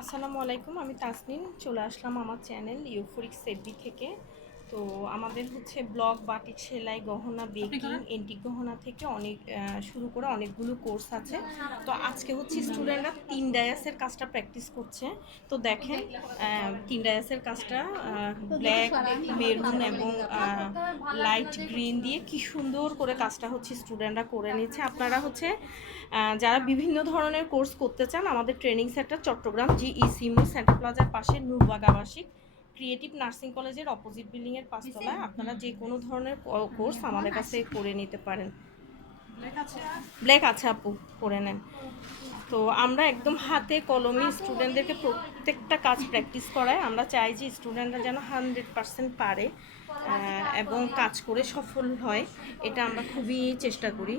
আসসালামু আলাইকুম আমি তাসনিম। চলে আসলাম আমার চ্যানেল ইউফোরিক সেভি থেকে। তো আমাদের হচ্ছে ব্লগ বাটিক সেলাই গহনা বেকিং এন্টিক গহনা থেকে অনেক শুরু করে অনেকগুলো কোর্স আছে। তো আজকে হচ্ছে স্টুডেন্টরা তিন ডায়াসের কাজটা প্র্যাকটিস করছে। তো দেখেন তিন ডায়াসের কাজটা ব্ল্যাক মেরুন এবং লাইট গ্রিন দিয়ে কি সুন্দর করে কাজটা হচ্ছে স্টুডেন্টরা করে নিচ্ছে। আপনারা হচ্ছে যারা বিভিন্ন ধরনের কোর্স করতে চান আমাদের training centre Chattogram G E সিমু centre প্লাজার পাশে নূরবাগ আবাসিক ক্রিয়েটিভ নার্সিং কলেজের অপোজিট বিল্ডিং এর পাঁচতলায় আপনারা যে কোনো ধরনের কোর্স আমাদের কাছে করে নিতে পারেন। ব্ল্যাক আছে আপু করে নেন। তো আমরা একদম হাতে কলমে স্টুডেন্টদেরকে প্রত্যেকটা কাজ প্র্যাকটিস করাই আমরা চাই যে স্টুডেন্টরা যেন হান্ড্রেড পার্সেন্ট পারে এবং কাজ করে সফল হয়। এটা আমরা খুবই চেষ্টা করি।